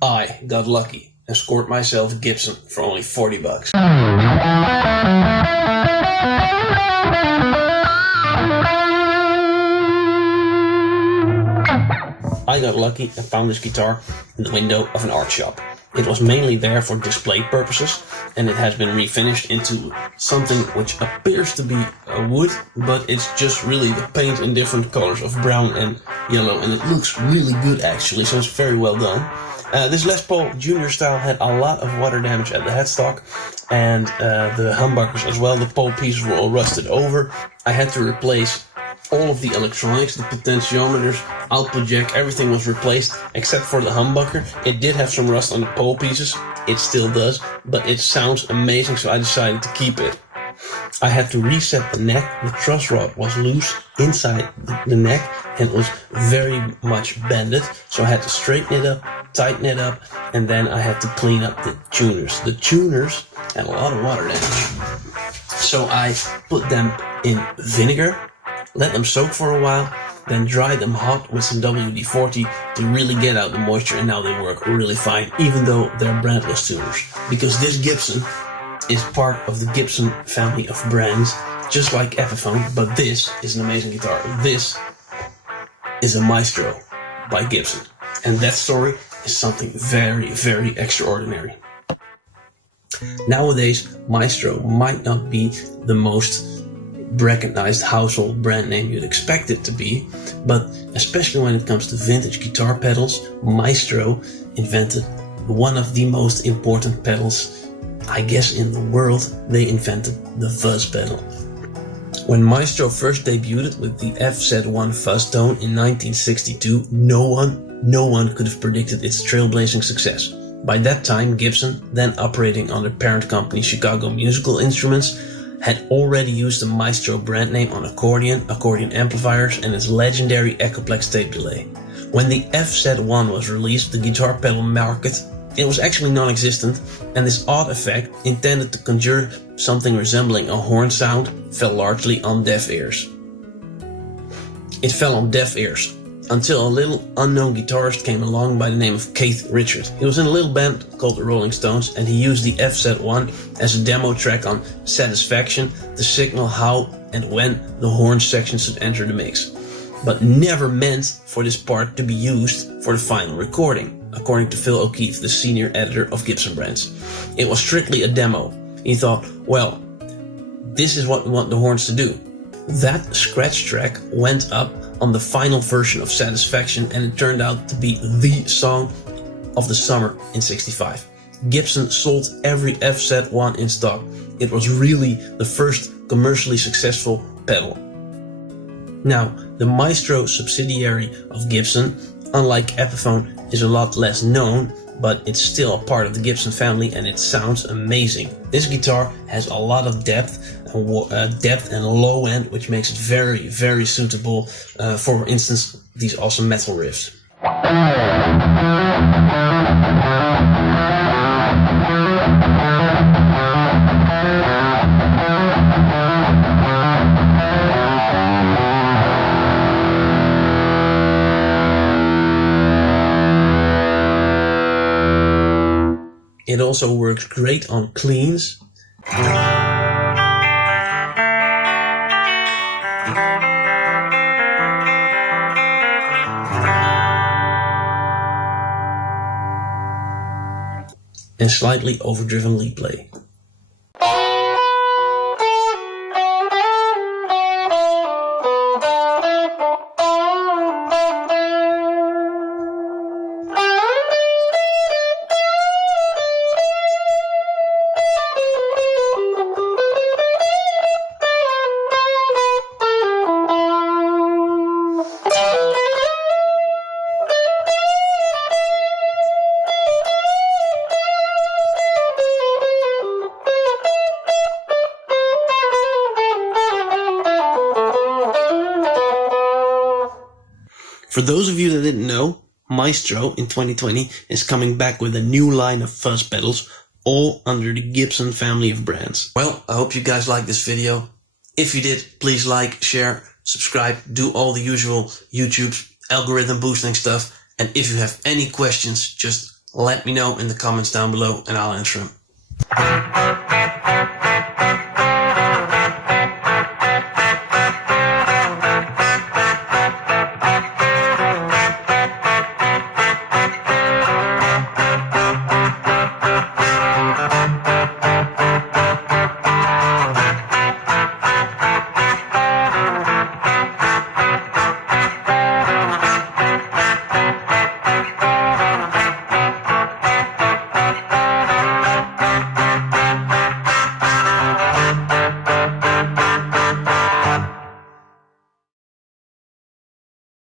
I got lucky and scored myself a Gibson for only 40 bucks. I got lucky and found this guitar in the window of an art shop. It was mainly there for display purposes, and it has been refinished into something which appears to be a wood, but it's just really the paint in different colors of brown and yellow, and it looks really good actually, so it's very well done. This Les Paul Junior style had a lot of water damage at the headstock, and the humbuckers as well. The pole pieces were all rusted over. I had to replace all of the electronics, the potentiometers, output jack, everything was replaced except for the humbucker. It did have some rust on the pole pieces, it still does, but it sounds amazing, so I decided to keep it. I had to reset the neck. The truss rod was loose inside the neck and it was very much bended, so I had to straighten it up, tighten it up, and then I had to clean up the tuners. The tuners had a lot of water damage, so I put them in vinegar, let them soak for a while, then dry them hot with some WD-40 to really get out the moisture, and now they work really fine, even though they're brandless tuners. Because this Gibson is part of the Gibson family of brands, just like Epiphone, but this is an amazing guitar. This is a Maestro by Gibson, and that story is something very, very extraordinary. Nowadays, Maestro might not be the most recognized household brand name you'd expect it to be, but especially when it comes to vintage guitar pedals, Maestro invented one of the most important pedals, I guess, in the world. They invented the fuzz pedal. When Maestro first debuted with the FZ1 fuzz tone in 1962, no one could have predicted its trailblazing success. By that time, Gibson, then operating under parent company Chicago Musical Instruments, had already used the Maestro brand name on accordion amplifiers, and its legendary Echoplex tape delay. When the FZ1 was released, the guitar pedal market, it was actually non-existent, and this odd effect, intended to conjure something resembling a horn sound, fell largely on deaf ears. It fell on deaf ears until a little unknown guitarist came along by the name of Keith Richards. He was in a little band called the Rolling Stones, and he used the FZ1 as a demo track on Satisfaction to signal how and when the horn section should enter the mix, but never meant for this part to be used for the final recording, according to Phil O'Keefe, the senior editor of Gibson Brands. It was strictly a demo. He thought, well, this is what we want the horns to do. That scratch track went up on the final version of Satisfaction, and it turned out to be the song of the summer in '65. Gibson sold every FZ1 in stock. It was really the first commercially successful pedal. Now, the Maestro subsidiary of Gibson, unlike Epiphone, is a lot less known, but it's still a part of the Gibson family and it sounds amazing. This guitar has a lot of depth and low end, which makes it very, very suitable for instance, these awesome metal riffs. It also works great on cleans. And slightly overdriven lead play. For those of you that didn't know, Maestro in 2020 is coming back with a new line of fuzz pedals, all under the Gibson family of brands. Well, I hope you guys liked this video. If you did, please like, share, subscribe, do all the usual YouTube algorithm boosting stuff. And if you have any questions, just Let me know in the comments down below and I'll answer them.